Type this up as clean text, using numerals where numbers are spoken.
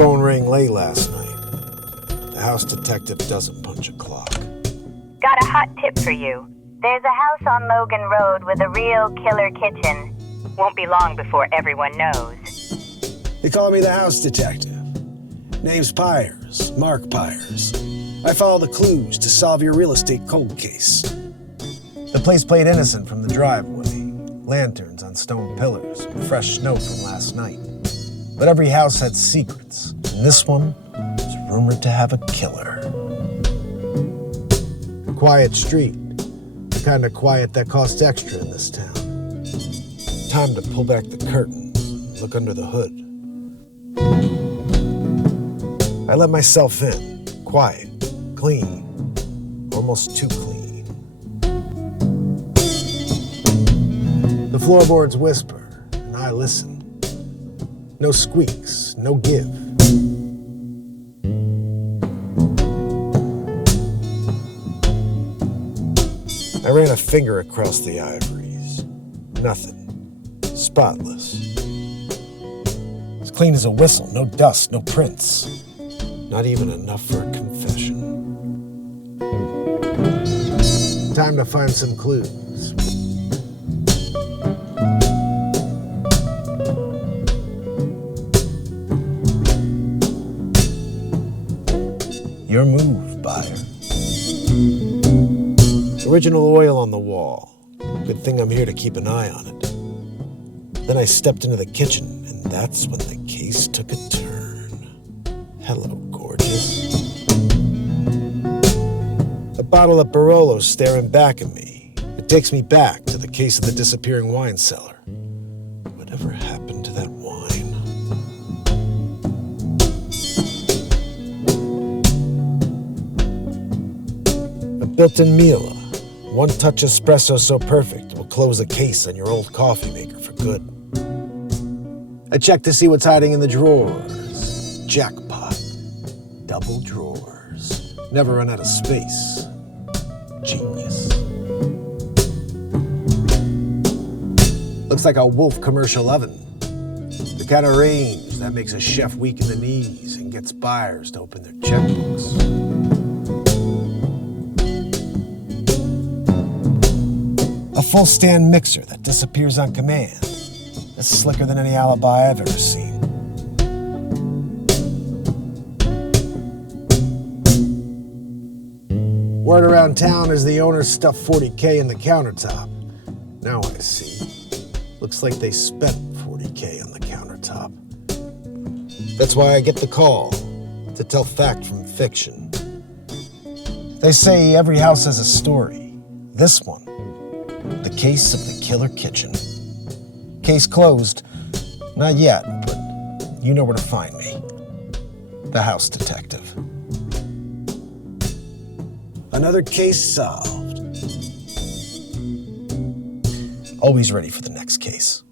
Phone rang late last night. The house detective doesn't punch a clock. Got a hot tip for you. There's a house on Logan Road with a real killer kitchen. Won't be long before everyone knows. They call me the house detective. Name's Pyers, Mark Pyers. I follow the clues to solve your real estate cold case. The place played innocent from the driveway. Lanterns on stone pillars, fresh snow from last night. But every house had secrets, and this one was rumored to have a killer. Quiet street, the kind of quiet that costs extra in this town. Time to pull back the curtain, look under the hood. I let myself in, quiet, clean, almost too clean. The floorboards whisper, and I listen. No squeaks, no give. I ran a finger across the ivories. Nothing. Spotless. As clean as a whistle, no dust, no prints. Not even enough for a confession. Time to find some clues. Your move, buyer. Original oil on the wall. Good thing I'm here to keep an eye on it. Then I stepped into the kitchen, and that's when the case took a turn. Hello, gorgeous. A bottle of Barolo's staring back at me. It takes me back to the case of the disappearing wine cellar. Whatever happened to that wine? A built-in Mila. One touch espresso so perfect will close a case on your old coffee maker for good. I check to see what's hiding in the drawers. Jackpot. Double drawers. Never run out of space. Genius. Looks like a Wolf commercial oven. The kind of range that makes a chef weak in the knees and gets buyers to open their checkbooks. A full-stand mixer that disappears on command. It's slicker than any alibi I've ever seen. Word around town is the owner stuffed $40K in the countertop. Now I see. Looks like they spent $40K on the countertop. That's why I get the call, to tell fact from fiction. They say every house has a story. This one, the case of the killer kitchen. Case closed. Not yet, but you know where to find me. The house detective. Another case solved. Always ready for the next case.